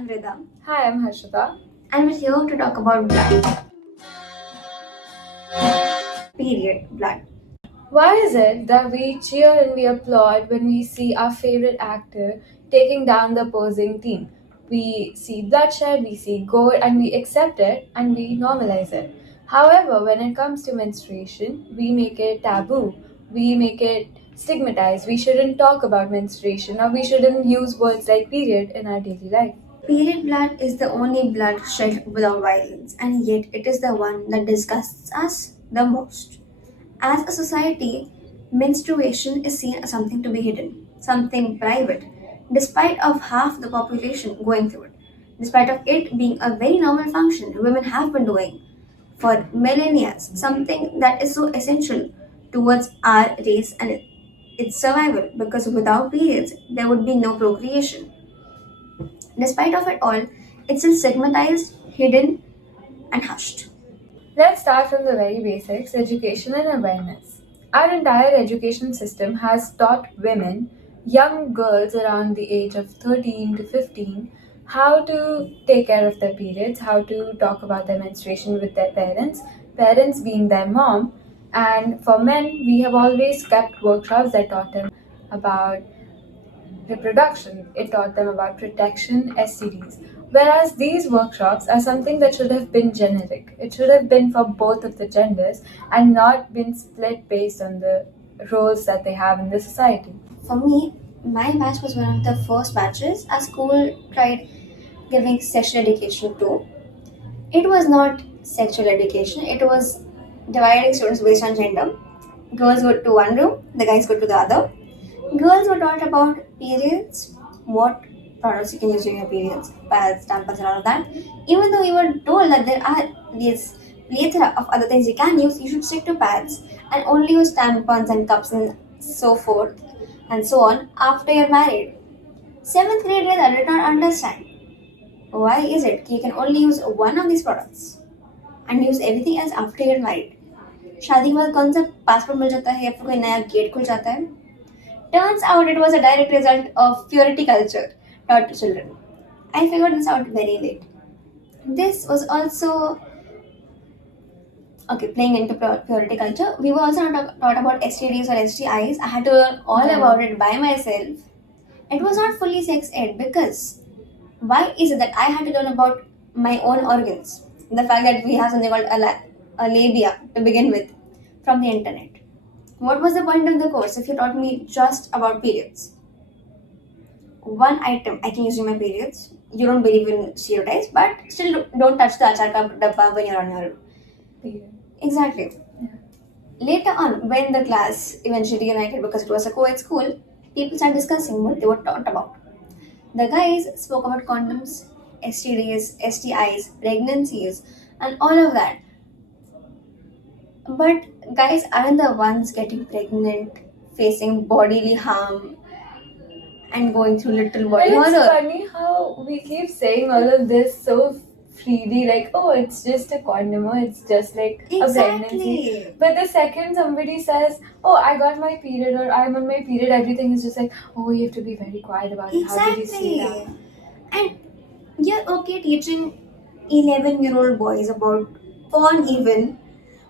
I'm Rida, Hi, I'm Harshita. and we're here to talk about blood. Period. Blood. Why is it that we cheer and we applaud when we see our favorite actor taking down the opposing team? We see bloodshed, we see gore, and we accept it and we normalize it. However, when it comes to menstruation, we make it taboo. We make it stigmatized. We shouldn't talk about menstruation or we shouldn't use words like period in our daily life. Period blood is the only blood shed without violence, and yet it is the one that disgusts us the most. As a society, menstruation is seen as something to be hidden, something private, despite of half the population going through it. Despite of it being a very normal function women have been doing for millennia, something that is so essential towards our race and its survival, because without periods there would be no procreation. Despite of it all, it's still stigmatized, hidden, and hushed. Let's start from the very basics education and awareness. Our entire education system has taught women, young girls around the age of 13 to 15, how to take care of their periods, how to talk about their menstruation with their parents, parents being their mom. And for men, we have always kept workshops that taught them about reproduction. It taught them about protection, STDs. Whereas these workshops are something that should have been generic. It should have been for both of the genders and not been split based on the roles that they have in the society. For me, my batch was one of the first batches a school tried giving sexual education to. It was not sexual education, it was dividing students based on gender. Girls go to one room, the guys go to the other. Girls were taught about periods, what products you can use during your periods, pads, tampons, and all of that. Even though we were told that there are these plethora of other things you can use, you should stick to pads and only use tampons and cups and so forth and so on after you're married. Seventh graders I did not understand. Why is it you can only use one of these products and use everything else after you're married? शादी के बाद कौन सा passport मिल जाता है या फिर कोई नया गेट खुल जाता है? Turns out it was a direct result of purity culture taught to children. I figured this out very late. This was also okay, playing into purity culture. We were also not taught about STDs or STIs. I had to learn all about it by myself. It was not fully sex ed because why is it that I had to learn about my own organs? The fact that we have something called a labia to begin with from the internet. What was the point of the course if you taught me just about periods? One item I can use in my periods. You don't believe in stereotypes, but still don't touch the achar ka dabba when you're on your Period. exactly. Later on, when the class eventually united because it was a co-ed school, people started discussing what they were taught about. The guys spoke about condoms, STDs, STIs, pregnancies, and all of that. But guys aren't the ones getting pregnant, facing bodily harm, and going through little body And it's horror. funny how we keep saying all of this so freely, like, oh, it's just a condom, or it's just like a pregnancy. Exactly. But the second somebody says, oh, I got my period or I'm on my period, everything is just like, oh, you have to be very quiet about it. How did you say that? Exactly. And you're okay teaching 11-year-old boys about porn even,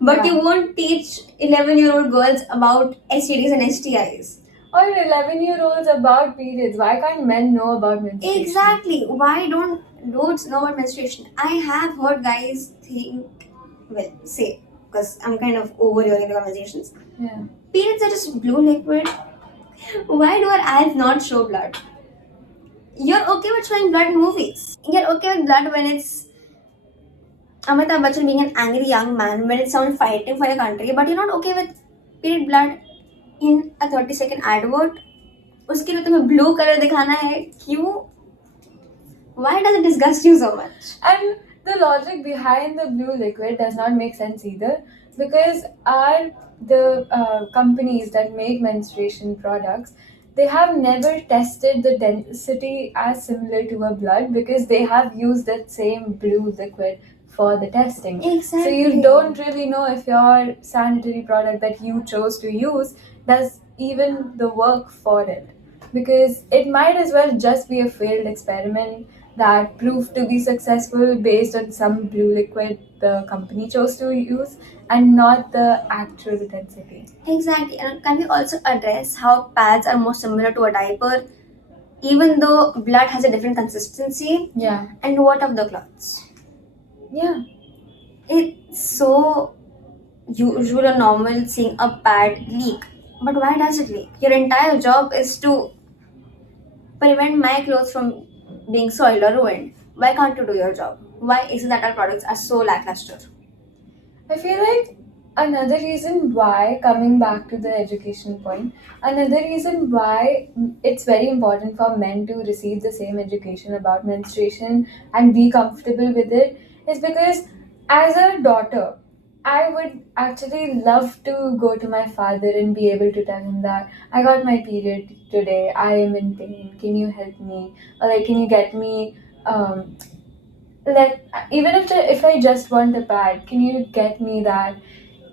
but Yeah. you won't teach 11-year-old girls about STDs and STIs. Or 11-year-olds about periods. Why can't men know about menstruation? Exactly. Why don't dudes know about menstruation? I have heard guys think, well, say, because I'm kind of overhearing the conversations. Yeah. Periods are just blue liquid. Why do our eyes not show blood? You're okay with showing blood in movies. You're okay with blood when it's Amitabh Bachchan being an angry young man, when it's someone fighting for your country, but you're not okay with period blood in a 30-second advert. उसके लिए तुम्हें blue color दिखाना है क्यों? Why does it disgust you so much? And the logic behind the blue liquid does not make sense either, because the companies that make menstruation products, they have never tested the density as similar to a blood because they have used that same blue liquid for the testing. So Exactly. you don't really know if your sanitary product that you chose to use does even the work for it, because it might as well just be a failed experiment that proved to be successful based on some blue liquid the company chose to use and not the actual intensity. Exactly. And can we also address how pads are more similar to a diaper, even though blood has a different consistency? Yeah. And what of the clots? Yeah. It's so usual or normal seeing a pad leak. But why does it leak? Your entire job is to prevent my clothes from being soiled or ruined. Why can't you do your job? Why is it that our products are so lackluster? I feel like another reason why, coming back to the education point, another reason why it's very important for men to receive the same education about menstruation and be comfortable with it is because as a daughter, I would actually love to go to my father and be able to tell him that I got my period today, I am in pain, can you help me? Or like, can you get me like even if I just want a pad, can you get me that?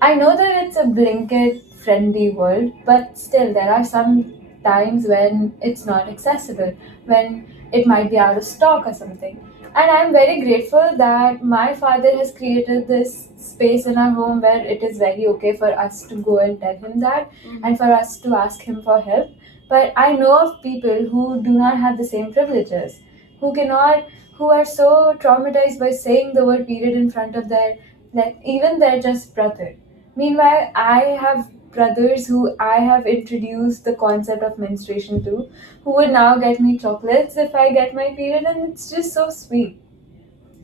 I know that it's a blanket friendly world, but still there are some times when it's not accessible, when it might be out of stock or something. And I'm very grateful that my father has created this space in our home where it is very okay for us to go and tell him that and for us to ask him for help. But I know of people who do not have the same privileges, who cannot, who are so traumatized by saying the word period in front of their, like, even their just brother. Meanwhile, I have brothers who I have introduced the concept of menstruation to, who would now get me chocolates if I get my period, and it's just so sweet.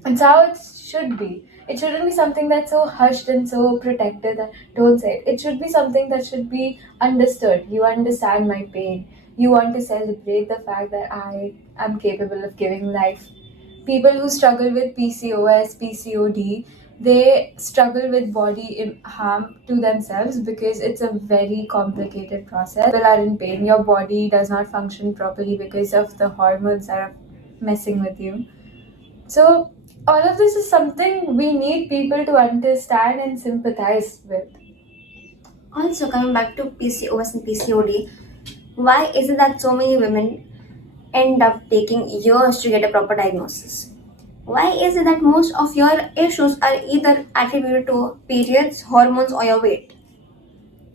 It's how it should be. It shouldn't be something that's so hushed and so protected that don't say it. It should be something that should be understood. You understand my pain. You want to celebrate the fact that I am capable of giving life. People who struggle with PCOS, PCOD, they struggle with harm to themselves because it's a very complicated process. People are in pain. Your body does not function properly because of the hormones that are messing with you. So, all of this is something we need people to understand and sympathize with. Also, coming back to PCOS and PCOD, why is it that so many women end up taking years to get a proper diagnosis? Why is it that most of your issues are either attributed to periods, hormones, or your weight?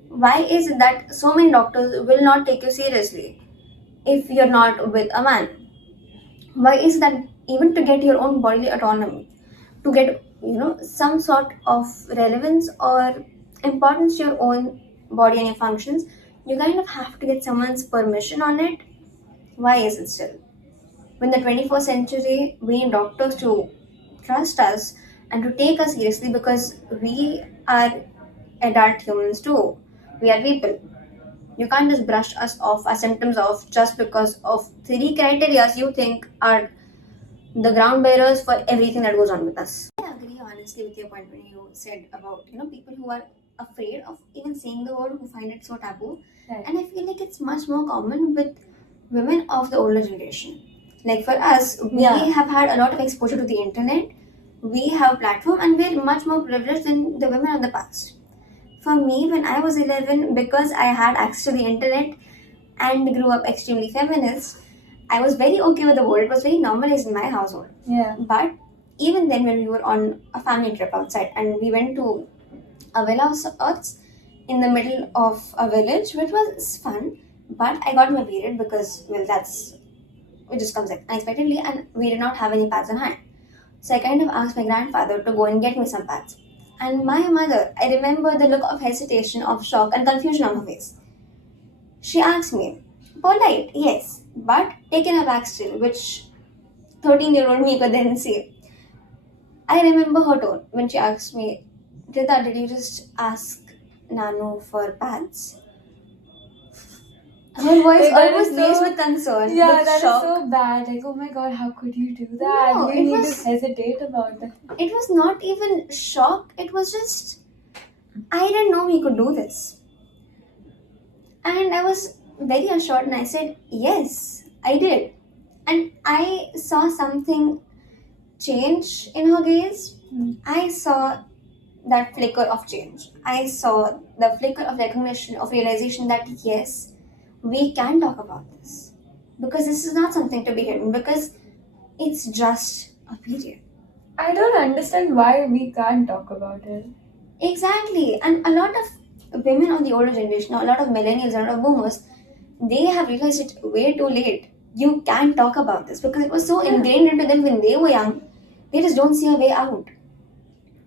Why is it that so many doctors will not take you seriously if you're not with a man? Why is that even to get your own bodily autonomy, to get some sort of relevance or importance to your own body and your functions, you kind of have to get someone's permission on it? Why is it still? When the 21st century, we need doctors to trust us and to take us seriously because we are adult humans too. We are people. You can't just brush us off, our symptoms off, just because of three criteria you think are the ground bearers for everything that goes on with us. I agree honestly with your point when you said about people who are afraid of even saying the word, who find it so taboo. Right. And I feel like it's much more common with women of the older generation. Like for us, we Yeah. have had a lot of exposure to the internet. We have platform and we're much more privileged than the women of the past. For me, when I was 11, because I had access to the internet and grew up extremely feminist, I was very okay with the word. It was very normalized in my household. Yeah. But even then, when we were on a family trip outside and we went to a villa of sorts in the middle of a village, which was fun, but I got my period because, well, it just comes like unexpectedly, and we did not have any pads on hand. So I kind of asked my grandfather to go and get me some pads. And my mother, I remember the look of hesitation, of shock, and confusion on her face. She asked me, polite, yes, but taken aback still, which 13-year-old me could then say. I remember her tone when she asked me, Rita, did you just ask Nanu for pads? Her voice Like, that almost is laced so- with concern, Yeah, with that is shock. so bad. Like, oh my god, how could you do that? No, you it need was- to hesitate about that. It was not even shock, it was just, I didn't know we could do this. And I was very assured and I said, yes, I did. And I saw something change in her gaze. I saw that flicker of change. I saw the flicker of recognition, of realization that yes, we can talk about this. Because this is not something to be hidden. Because It's just a period. I don't understand why we can't talk about it. Exactly. And a lot of women of the older generation, a lot of millennials, a lot of boomers, they have realized it way too late. You can't talk about this because it was so Yeah. ingrained into them when they were young, they just don't see a way out.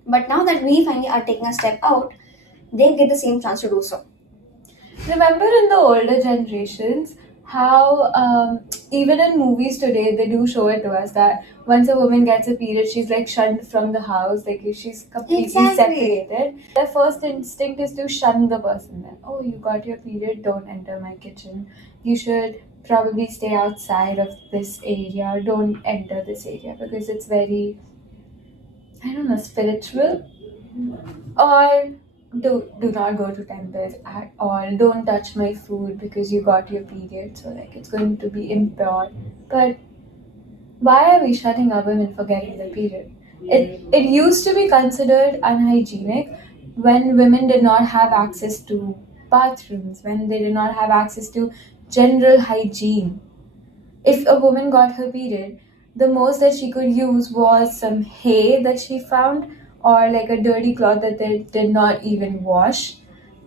But now that we finally are taking a step out, they get the same chance to do so. Remember in the older generations how even in movies today they do show it to us that once a woman gets a period she's like shunned from the house, like she's completely Exactly. separated. Their first instinct is to shun the person. Then, oh, you got your period, don't enter my kitchen. You should probably stay outside of this area. Don't enter this area because it's very, I don't know, spiritual. Or do not go to temples at all. Don't touch my food because you got your period, so like it's going to be impure. But why are we shutting our women for getting their period? It used to be considered unhygienic when women did not have access to bathrooms, when they did not have access to general hygiene. If a woman got her period, the most that she could use was some hay that she found or like a dirty cloth that they did not even wash.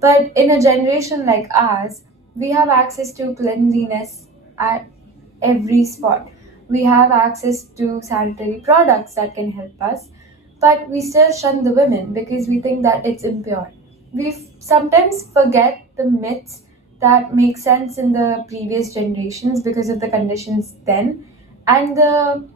But in a generation like ours, we have access to cleanliness at every spot. We have access to sanitary products that can help us, but we still shun the women because we think that it's impure. We sometimes forget the myths that make sense in the previous generations because of the conditions then and the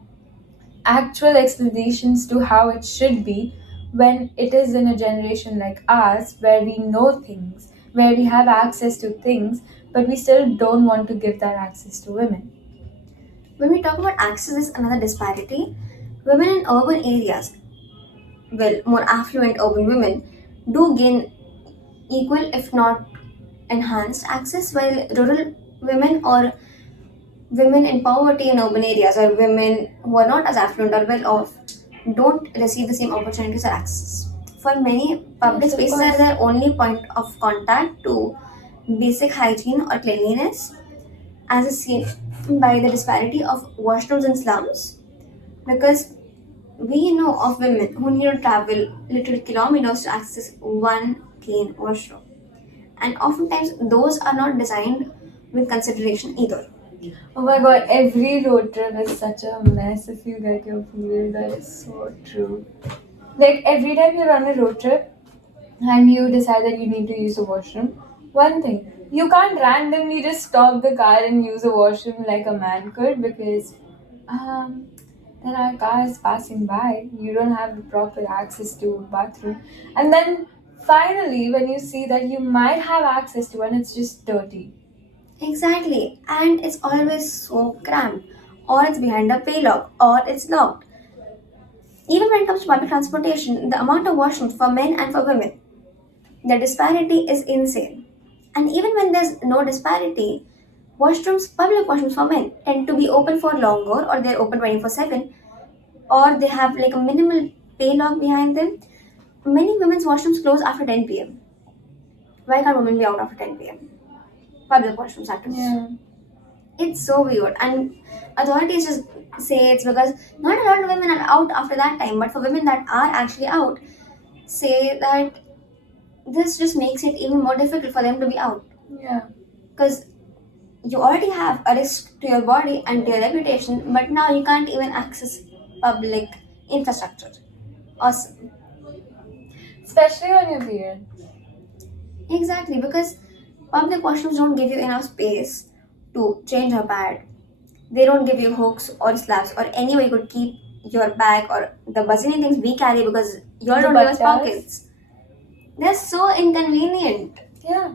actual explanations to how it should be when it is in a generation like ours where we know things, where we have access to things, but we still don't want to give that access to women. When we talk about access, there's another disparity. Women in urban areas, well, more affluent urban women, do gain equal, if not enhanced, access, while rural women or women in poverty in urban areas or women who are not as affluent or well off don't receive the same opportunities or access. For many, public Yes, of spaces are course. their only point of contact to basic hygiene or cleanliness, as is seen by the disparity of washrooms in slums. Because we know of women who need to travel literal kilometers to access one clean washroom, and oftentimes those are not designed with consideration either. Oh my god, every road trip is such a mess if you get your period. That is so true. Like every time you're on a road trip and you decide that you need to use the washroom, one thing, you can't randomly just stop the car and use the washroom like a man could because um, then our car is passing by. You don't have the proper access to a bathroom. And then finally, when you see that you might have access to one, it's just dirty. Exactly, and it's always so cramped, or it's behind a paylock, or it's locked. Even when it comes to public transportation, the amount of washrooms for men and for women, the disparity is insane. And even when there's no disparity, washrooms, public washrooms for men, tend to be open for longer, or they're open 24/7, or they have like a minimal paylock behind them. Many women's washrooms close after 10 p.m. Why can't women be out after 10 p.m.? Public washrooms, at least. Yeah. It's so weird, and authorities just say it's because not a lot of women are out after that time, but for women that are actually out, say that this just makes it even more difficult for them to be out Yeah. because you already have a risk to your body and to your reputation, but now you can't even access public infrastructure. Awesome. Especially on your period. Exactly, because public washrooms don't give you enough space to change your pad. They don't give you hooks or slabs or any way you could keep your bag or the bazillion things we carry because you all The don't give us bachas. pockets. They're so inconvenient. Yeah.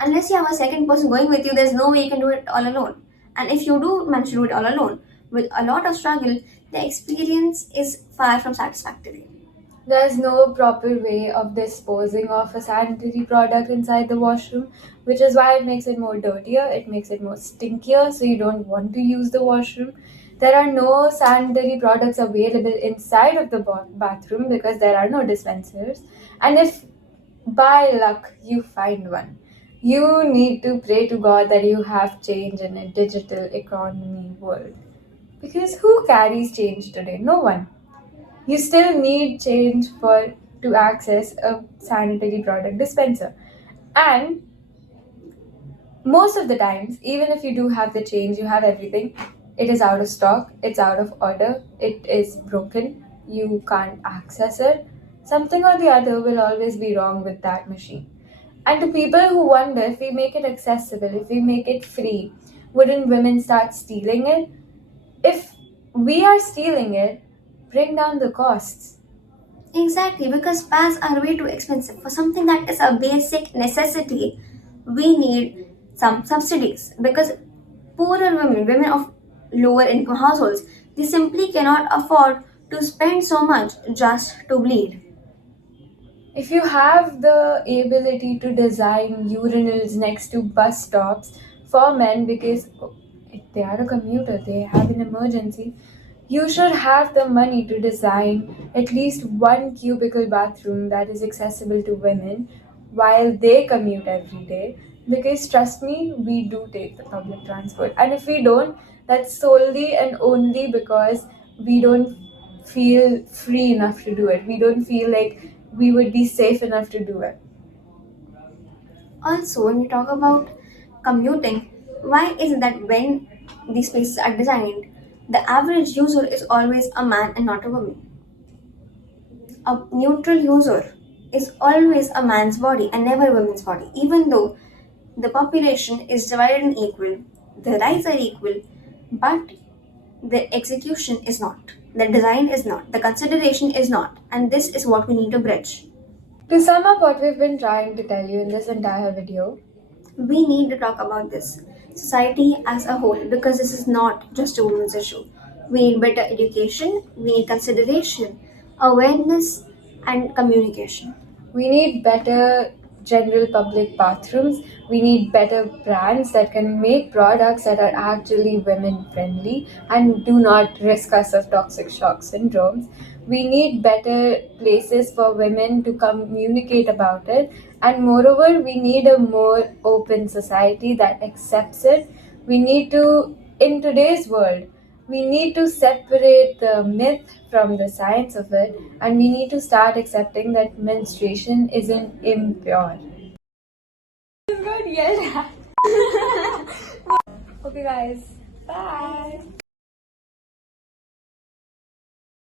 Unless you have a second person going with you, there's no way you can do it all alone. And if you do manage to do it all alone, with a lot of struggle, the experience is far from satisfactory. There's no proper way of disposing of a sanitary product inside the washroom, which is why it makes it more dirtier, it makes it more stinkier, so you don't want to use the washroom. There are no sanitary products available inside of the bathroom because there are no dispensers. And if by luck you find one, you need to pray to God that you have change in a digital economy world. Because who carries change today? No one. You still need change to access a sanitary product dispenser. And most of the times, even if you do have the change, you have everything, it is out of stock, it's out of order, it is broken, you can't access it. Something or the other will always be wrong with that machine. And to people who wonder, if we make it accessible, if we make it free, wouldn't women start stealing it? If we are stealing it, bring down the costs. Exactly, because pads are way too expensive. For something that is a basic necessity, we need some subsidies. Because poorer women, women of lower income households, they simply cannot afford to spend so much just to bleed. If you have the ability to design urinals next to bus stops for men, because if they are a commuter, they have an emergency, you should have the money to design at least one cubicle bathroom that is accessible to women while they commute every day. Because trust me, we do take the public transport. And if we don't, that's solely and only because we don't feel free enough to do it. We don't feel like we would be safe enough to do it. Also, when we talk about commuting, why is it that when these spaces are designed, the average user is always a man and not a woman? A neutral user is always a man's body and never a woman's body, even though the population is divided and equal, the rights are equal, but the execution is not, the design is not, the consideration is not, and this is what we need to bridge. To sum up what we've been trying to tell you in this entire video, We need to talk about this, society as a whole, because this is not just a women's issue. We need better education, we need consideration, awareness, and communication. we need better general public bathrooms. We need better brands that can make products that are actually women friendly and do not risk us of toxic shock syndromes. We need better places for women to communicate about it. And moreover, we need a more open society that accepts it. We need to, in today's world, we need to separate the myth from the science of it, and we need to start accepting that menstruation isn't impure. Got yelled at. Okay, guys, bye.